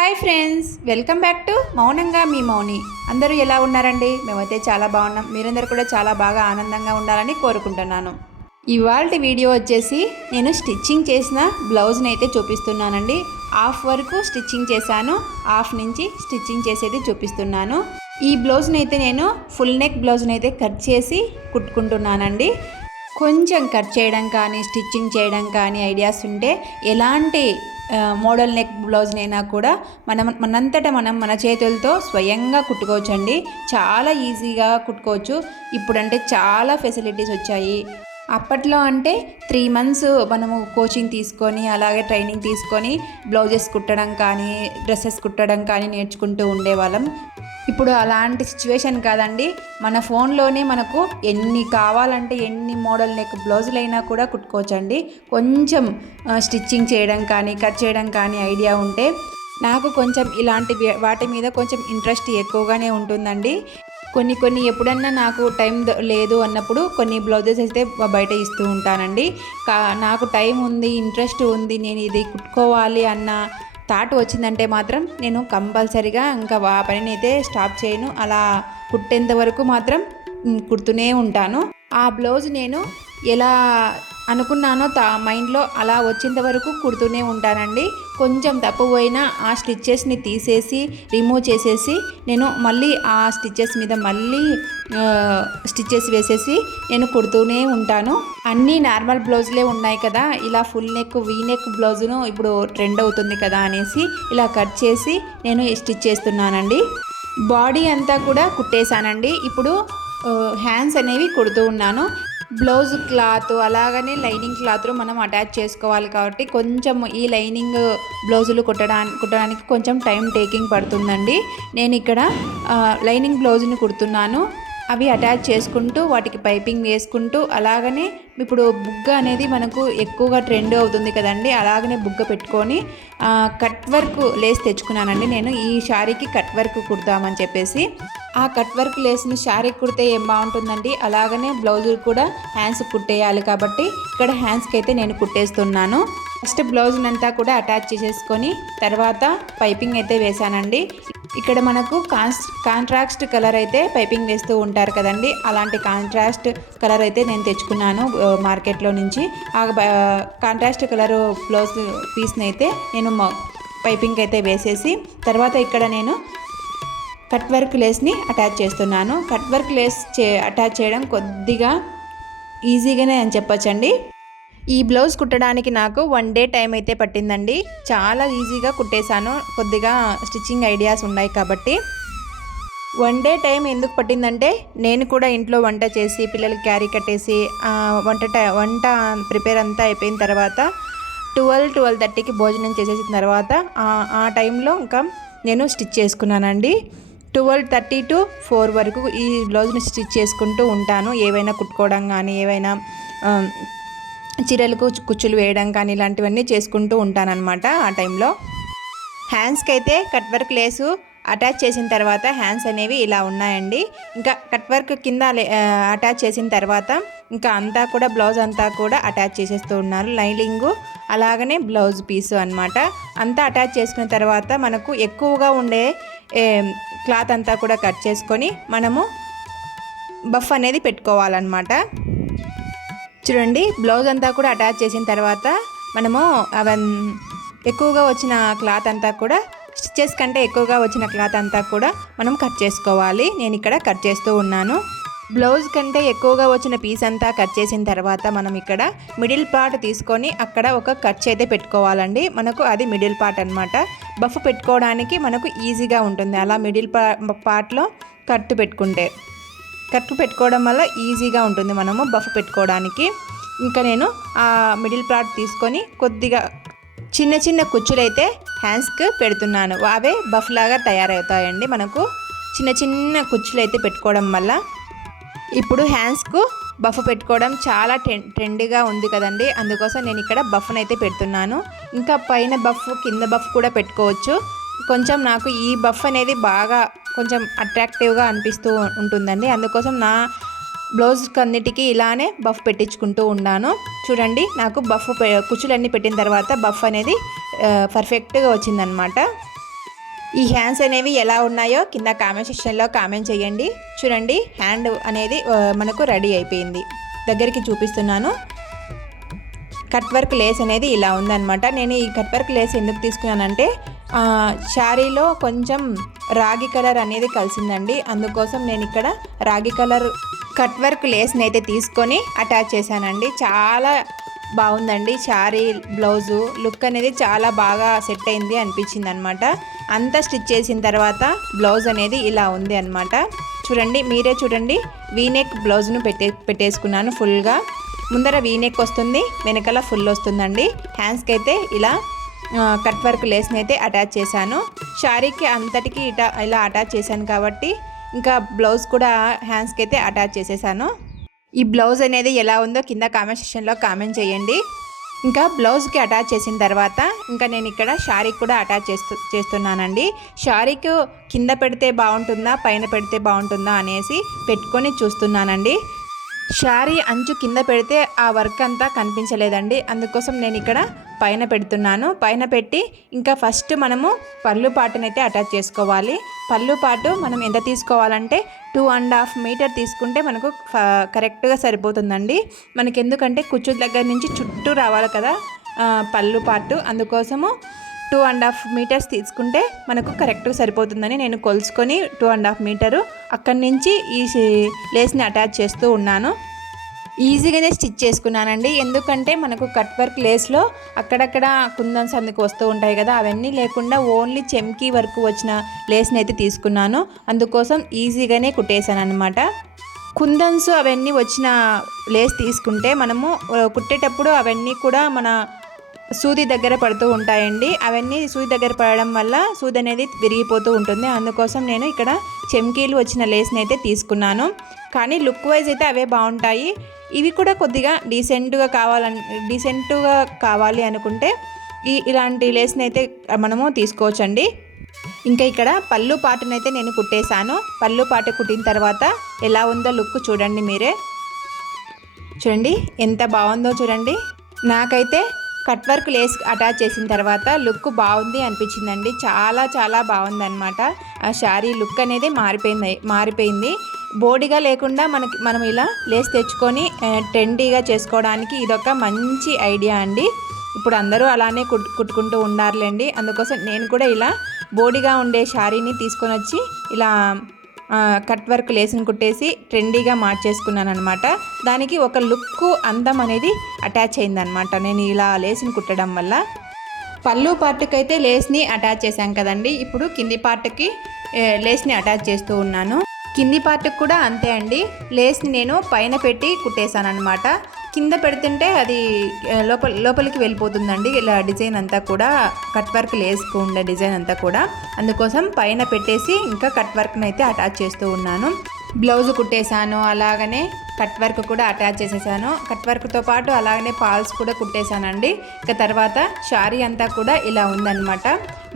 Hi friends welcome back to మౌనంగా మీ మౌని. అందరూ ఎలా ఉన్నారండి? మేమైతే చాలా బాగున్నాం. మీరందరూ కూడా చాలా బాగా ఆనందంగా ఉండాలని కోరుకుంటున్నాను. ఇవాళ వీడియో వచ్చేసి నేను స్టిచ్చింగ్ చేసిన బ్లౌజ్ని అయితే చూపిస్తున్నానండి. హాఫ్ వరకు స్టిచ్చింగ్ చేశాను. హాఫ్ నుంచి స్టిచ్చింగ్ చేసేది చూపిస్తున్నాను. ఈ బ్లౌజ్ని అయితే నేను ఫుల్ నెక్ బ్లౌజ్ని అయితే కట్ చేసి కుట్టుకుంటున్నానండి. కొంచెం కట్ చేయడం కానీ స్టిచ్చింగ్ చేయడం కానీ ఐడియాస్ ఉంటే ఎలాంటి మోడల్ నెక్ బ్లౌజ్నైనా కూడా మనం మనంతట మనం మన చేతులతో స్వయంగా కుట్టుకోవచ్చండి. చాలా ఈజీగా కుట్టుకోవచ్చు. ఇప్పుడంటే చాలా ఫెసిలిటీస్ వచ్చాయి. అప్పట్లో అంటే త్రీ మంత్స్ మనము కోచింగ్ తీసుకొని అలాగే ట్రైనింగ్ తీసుకొని బ్లౌజెస్ కుట్టడం కానీ డ్రెస్సెస్ కుట్టడం కానీ నేర్చుకుంటూ ఉండేవాళ్ళం. ఇప్పుడు అలాంటి సిచ్యువేషన్ కాదండి. మన ఫోన్లోనే మనకు ఎన్ని కావాలంటే ఎన్ని మోడల్ నెక్ బ్లౌజులైనా కూడా కుట్టుకోవచ్చండి. కొంచెం స్టిచ్చింగ్ చేయడం కానీ కట్ చేయడం కానీ ఐడియా ఉంటే నాకు కొంచెం ఇలాంటి వాటి మీద కొంచెం ఇంట్రెస్ట్ ఎక్కువగానే ఉంటుందండి. కొన్ని కొన్ని ఎప్పుడన్నా నాకు టైం లేదు అన్నప్పుడు కొన్ని బ్లౌజెస్ అయితే బయట ఇస్తూ ఉంటానండి. కా నాకు టైం ఉంది ఇంట్రెస్ట్ ఉంది నేను ఇది కుట్టుకోవాలి అన్న థాట్ వచ్చిందంటే మాత్రం నేను కంపల్సరిగా ఇంకా ఆ పనిని అయితే స్టాప్ చేయను. అలా కుట్టేంత వరకు మాత్రం కుడుతూనే ఉంటాను. ఆ బ్లౌజ్ నేను ఎలా అనుకున్నానో తా మైండ్లో అలా వచ్చేంత వరకు కుడుతూనే ఉంటానండి. కొంచెం తప్పు పోయినా ఆ స్టిచ్చెస్ని తీసేసి రిమూవ్ చేసేసి నేను మళ్ళీ ఆ స్టిచ్చెస్ మీద మళ్ళీ స్టిచ్చెస్ వేసేసి నేను కుడుతూనే ఉంటాను. అన్నీ నార్మల్ బ్లౌజ్లే ఉన్నాయి కదా ఇలా ఫుల్ నెక్ వీ నెక్ బ్లౌజును ఇప్పుడు ట్రెండ్ అవుతుంది కదా అనేసి ఇలా కట్ చేసి నేను స్టిచ్ చేస్తున్నానండి. బాడీ అంతా కూడా కుట్టేశానండి. ఇప్పుడు హ్యాండ్స్ అనేవి కుడుతూ ఉన్నాను. బ్లౌజ్ క్లాత్ అలాగనే లైనింగ్ క్లాత్ మనం అటాచ్ చేసుకోవాలి కాబట్టి కొంచెం ఈ లైనింగ్ బ్లౌజులు కుట్టడానికి కుట్టడానికి కొంచెం టైం టేకింగ్ పడుతుందండి. నేను ఇక్కడ లైనింగ్ బ్లౌజ్ని కుడుతున్నాను. అవి అటాచ్ చేసుకుంటూ వాటికి పైపింగ్ వేసుకుంటూ అలాగనే ఇప్పుడు బుగ్గ అనేది మనకు ఎక్కువగా ట్రెండ్ అవుతుంది కదండి. అలాగనే బుగ్గ పెట్టుకొని కట్ వర్క్ లేస్ తెచ్చుకున్నానండి నేను. ఈ శారీకి కట్ వర్క్ కుడతామని చెప్పేసి. ఆ కట్ వర్క్ లేస్ని శారీ కుడితే ఏం బాగుంటుందండి? అలాగనే బ్లౌజులు కూడా హ్యాండ్స్ కుట్టేయాలి కాబట్టి ఇక్కడ హ్యాండ్స్కి అయితే నేను కుట్టేస్తున్నాను. ఫస్ట్ బ్లౌజ్ అంతా కూడా అటాచ్ చేసేసుకొని తర్వాత పైపింగ్ అయితే వేసానండి ఇక్కడ మనకు కాన్స్ కాంట్రాస్ట్ కలర్ అయితే పైపింగ్ వేస్తూ ఉంటారు కదండి. అలాంటి కాంట్రాస్ట్ కలర్ అయితే నేను తెచ్చుకున్నాను మార్కెట్లో నుంచి. ఆ కాంట్రాస్ట్ కలర్ బ్లౌజ్ పీస్ని అయితే నేను పైపింగ్ అయితే వేసేసి తర్వాత ఇక్కడ నేను కట్ వర్క్ లేస్ని అటాచ్ చేస్తున్నాను. కట్ వర్క్ లేస్ చే అటాచ్ చేయడం కొద్దిగా ఈజీగానే అని చెప్పొచ్చండి. ఈ బ్లౌజ్ కుట్టడానికి నాకు వన్ డే టైం అయితే పట్టిందండి. చాలా ఈజీగా కుట్టేశాను. కొద్దిగా స్టిచ్చింగ్ ఐడియాస్ ఉన్నాయి కాబట్టి. వన్ డే టైం ఎందుకు పట్టిందంటే నేను కూడా ఇంట్లో వంట చేసి పిల్లలకి క్యారీ కట్టేసి వంట టై వంట ప్రిపేర్ అంతా అయిపోయిన తర్వాత ట్వెల్వ్ ట్వెల్వ్ థర్టీకి భోజనం చేసేసిన తర్వాత ఆ- టైంలో ఇంకా నేను స్టిచ్ చేసుకున్నానండి. ట్వెల్వ్ థర్టీ టు ఫోర్ వరకు ఈ బ్లౌజ్ని స్టిచ్ చేసుకుంటూ ఉంటాను. ఏవైనా కుట్టుకోవడం కానీ ఏవైనా చీరలకు కుచ్చులు వేయడం కానీ ఇలాంటివన్నీ చేసుకుంటూ ఉంటానన్నమాట ఆ టైంలో. హ్యాండ్స్కి అయితే కట్ వర్క్ లేసు అటాచ్ చేసిన తర్వాత హ్యాండ్స్ అనేవి ఇలా ఉన్నాయండి. ఇంకా కట్ వర్క్ కింద లే- అటాచ్ చేసిన తర్వాత ఇంకా అంతా కూడా బ్లౌజ్ అంతా కూడా అటాచ్ చేసేస్తూ ఉన్నారు. లైనింగు అలాగనే బ్లౌజ్ పీసు అనమాట అంతా అటాచ్ చేసుకున్న తర్వాత మనకు ఎక్కువగా ఉండే క్లాత్ అంతా కూడా కట్ చేసుకొని మనము బఫ్ అనేది పెట్టుకోవాలన్నమాట. చూడండి బ్లౌజ్ అంతా కూడా అటాచ్ చేసిన తర్వాత మనము అవన్ ఎక్కువగా వచ్చిన క్లాత్ అంతా కూడా స్టిచెస్ కంటే ఎక్కువగా వచ్చిన క్లాత్ అంతా కూడా మనం కట్ చేసుకోవాలి. నేను ఇక్కడ కట్ చేస్తూ ఉన్నాను. బ్లౌజ్ కంటే ఎక్కువగా వచ్చిన పీస్ అంతా కట్ చేసిన తర్వాత మనం ఇక్కడ మిడిల్ పార్ట్ తీసుకొని అక్కడ ఒక ఖర్చు అయితే పెట్టుకోవాలండి. మనకు అది మిడిల్ పార్ట్ అన్నమాట. బఫ్ పెట్టుకోవడానికి మనకు ఈజీగా ఉంటుంది. అలా మిడిల్ పా పార్ట్లో కట్టు పెట్టుకుంటే. కట్టు పెట్టుకోవడం వల్ల ఈజీగా ఉంటుంది. మనము బఫ్ పెట్టుకోవడానికి. ఇంకా నేను ఆ మిడిల్ పార్ట్ తీసుకొని కొద్దిగా చిన్న చిన్న కుచ్చులైతే హ్యాండ్స్కి పెడుతున్నాను. అవే బఫ్ లాగా తయారవుతాయండి మనకు. చిన్న చిన్న కుచ్చులు అయితే పెట్టుకోవడం వల్ల ఇప్పుడు హ్యాండ్స్కు బఫ్ పెట్టుకోవడం చాలా ట్రెండ్ ట్రెండ్గా ఉంది కదండి. అందుకోసం నేను ఇక్కడ బఫ్ను అయితే పెడుతున్నాను. ఇంకా పైన బఫ్ కింద బఫ్ కూడా పెట్టుకోవచ్చు. కొంచెం నాకు ఈ బఫ్ అనేది బాగా కొంచెం అట్రాక్టివ్గా అనిపిస్తూ ఉంటుందండి. అందుకోసం నా బ్లౌజ్ అన్నిటికీ ఇలానే బఫ్ పెట్టించుకుంటూ ఉన్నాను. చూడండి నాకు బఫ్ పె- కుచ్చులన్నీ పెట్టిన తర్వాత బఫ్ అనేది పర్ఫెక్ట్గా వచ్చిందనమాట. ఈ హ్యాండ్స్ అనేవి ఎలా ఉన్నాయో కింద కామెంట్ సెక్షన్లో కామెంట్ చేయండి. చూడండి హ్యాండ్ అనేది మనకు రెడీ అయిపోయింది. దగ్గరికి చూపిస్తున్నాను. కట్ వర్క్ లేస్ అనేది ఇలా ఉందన్నమాట నేను ఈ కట్ వర్క్ లేస్ ఎందుకు తీసుకున్నానంటే శారీలో కొంచెం రాగి కలర్ అనేది కలిసిందండి. అందుకోసం నేను ఇక్కడ రాగి కలర్ కట్ వర్క్ లేస్ని అయితే తీసుకొని అటాచ్ చేశానండి. చాలా బాగుందండి శారీ బ్లౌజు లుక్ అనేది చాలా బాగా సెట్ అయింది అనిపించింది అనమాట అంతా స్టిచ్ చేసిన తర్వాత బ్లౌజ్ అనేది ఇలా ఉంది అనమాట చూడండి మీరే చూడండి. వీనెక్ బ్లౌజ్ను పెట్టే పెట్టేసుకున్నాను ఫుల్గా. ముందర వీనెక్ వస్తుంది వెనకాల ఫుల్ వస్తుందండి. హ్యాండ్స్కి అయితే ఇలా కట్ వర్క్ లేస్ని అయితే అటాచ్ చేశాను. శారీకి అంతటికి ఇటా ఇలా అటాచ్ చేశాను కాబట్టి ఇంకా బ్లౌజ్ కూడా హ్యాండ్స్కి అయితే అటాచ్ చేసేసాను. ఈ బ్లౌజ్ అనేది ఎలా ఉందో కింద కామెంట్ సెక్షన్లో కామెంట్ చేయండి. ఇంకా బ్లౌజ్కి అటాచ్ చేసిన తర్వాత ఇంకా నేను ఇక్కడ శారీకి కూడా అటాచ్ చేస్తూ చేస్తున్నానండి. శారీకి కింద పెడితే బాగుంటుందా పైన పెడితే బాగుంటుందా అనేసి పెట్టుకొని చూస్తున్నానండి. శారీ అంచు కింద పెడితే ఆ వర్క్ అంతా కనిపించలేదండి. అందుకోసం నేను ఇక్కడ పైన పెడుతున్నాను. పైన పెట్టి ఇంకా ఫస్ట్ మనము పళ్ళు పాటునైతే అటాచ్ చేసుకోవాలి. పళ్ళు పాటు మనం ఎంత తీసుకోవాలంటే టూ అండ్ హాఫ్ మీటర్ తీసుకుంటే మనకు కరెక్ట్గా సరిపోతుందండి. మనకి ఎందుకంటే కుచ్చు దగ్గర నుంచి చుట్టూ రావాలి కదా పళ్ళు పాటు. అందుకోసము టూ అండ్ హాఫ్ మీటర్స్ తీసుకుంటే మనకు కరెక్ట్గా సరిపోతుందని నేను కొలుసుకొని టూ అండ్ హాఫ్ మీటరు అక్కడి నుంచి ఈ లేస్ని అటాచ్ చేస్తూ ఉన్నాను. ఈజీగానే స్టిచ్ చేసుకున్నానండి. ఎందుకంటే మనకు కట్ వర్క్ లేస్లో అక్కడక్కడ కుందన్స్ అందుకు వస్తూ ఉంటాయి కదా అవన్నీ లేకుండా ఓన్లీ చెమ్కీ వరకు వచ్చిన లేస్ని అయితే తీసుకున్నాను. అందుకోసం ఈజీగానే కుట్టేశాను అనమాట కుందన్స్ అవన్నీ వచ్చిన లేస్ తీసుకుంటే మనము కుట్టేటప్పుడు అవన్నీ కూడా మన సూది దగ్గర పడుతూ ఉంటాయండి. అవన్నీ సూది దగ్గర పడడం వల్ల సూది అనేది విరిగిపోతూ ఉంటుంది. అందుకోసం నేను ఇక్కడ చెమ్కీలు వచ్చిన లేస్ని అయితే తీసుకున్నాను. కానీ లుక్ వైజ్ అయితే అవే బాగుంటాయి. ఇవి కూడా కొద్దిగా డీసెంట్గా కావాలని డీసెంట్గా కావాలి అనుకుంటే ఈ ఇలాంటి లేస్ని అయితే మనము తీసుకోవచ్చండి. ఇంకా ఇక్కడ పళ్ళు పాటనైతే నేను కుట్టేశాను. పళ్ళు పాట కుట్టిన తర్వాత ఎలా ఉందో లుక్ చూడండి మీరే. చూడండి ఎంత బాగుందో చూడండి. నాకైతే కట్ వర్క్ లేస్ అటాచ్ చేసిన తర్వాత లుక్ బాగుంది అనిపించిందండి. చాలా చాలా బాగుందన్నమాట. ఆ శారీ లుక్ అనేది మారిపోయింది మారిపోయింది. బోడిగా లేకుండా మనకి మనం ఇలా లేస్ తెచ్చుకొని ట్రెండీగా చేసుకోవడానికి ఇదొక మంచి ఐడియా అండి. ఇప్పుడు అందరూ అలానే కుట్టు కుట్టుకుంటూ ఉండారులేండి. అందుకోసం నేను కూడా ఇలా బోడిగా ఉండే శారీని తీసుకొని వచ్చి ఇలా కట్ వర్క్ లేసుని కుట్టేసి ట్రెండీగా మార్చేసుకున్నాను అనమాట దానికి ఒక లుక్ అందం అనేది అటాచ్ అయిందనమాట నేను ఇలా లేసుని కుట్టడం వల్ల. పళ్ళు పార్ట్కి అయితే లేస్ని అటాచ్ చేశాం కదండి. ఇప్పుడు కింది పార్ట్కి లేస్ని అటాచ్ చేస్తూ ఉన్నాను. కింది పార్ట్కి కూడా అంతే అండి. లేస్ని నేను పైన పెట్టి కుట్టేశాను అనమాట కింద పెడుతుంటే అది లోపల లోపలికి వెళ్ళిపోతుందండి. ఇలా డిజైన్ అంతా కూడా కట్ వర్క్ లేస్కు ఉండే డిజైన్ అంతా కూడా. అందుకోసం పైన పెట్టేసి ఇంకా కట్ వర్క్ని అయితే అటాచ్ చేస్తూ ఉన్నాను. బ్లౌజ్ కుట్టేశాను అలాగనే కట్ వర్క్ కూడా అటాచ్ చేసేసాను. కట్ వర్క్తో పాటు అలాగనే పాల్స్ కూడా కుట్టేశానండి. ఇక తర్వాత శారీ అంతా కూడా ఇలా ఉందన్నమాట.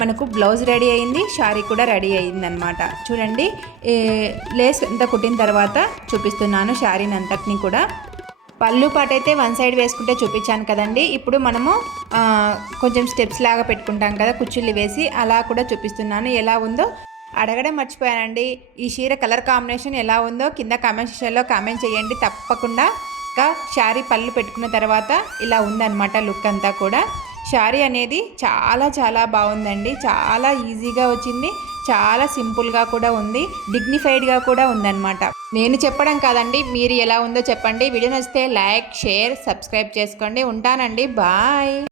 మనకు బ్లౌజ్ రెడీ అయింది శారీ కూడా రెడీ అయిందనమాట చూడండి లేస్ అంతా కుట్టిన తర్వాత చూపిస్తున్నాను శారీని అంతటిని కూడా. పళ్ళు పాటైతే అయితే వన్ సైడ్ వేసుకుంటే చూపించాను కదండి. ఇప్పుడు మనము కొంచెం స్టెప్స్ లాగా పెట్టుకుంటాం కదా కుచ్చుళ్ళు వేసి అలా కూడా చూపిస్తున్నాను. ఎలా ఉందో అడగడం మర్చిపోయానండి. ఈ చీర కలర్ కాంబినేషన్ ఎలా ఉందో కింద కామెంట్ సెక్షన్లో కామెంట్ చేయండి. తప్పకుండా ఇంకా శారీ పళ్ళు పెట్టుకున్న తర్వాత ఇలా ఉందన్నమాట లుక్ అంతా కూడా. శారీ అనేది చాలా చాలా బాగుందండి. చాలా ఈజీగా వచ్చింది. చాలా సింపుల్గా కూడా ఉంది. డిగ్నిఫైడ్గా కూడా ఉందన్నమాట. నేను చెప్పడం కాదండి. మీరు ఎలా ఉందో చెప్పండి. వీడియో నచ్చితే లైక్ షేర్ సబ్స్క్రైబ్ చేసుకోండి. ఉంటానండి. బాయ్.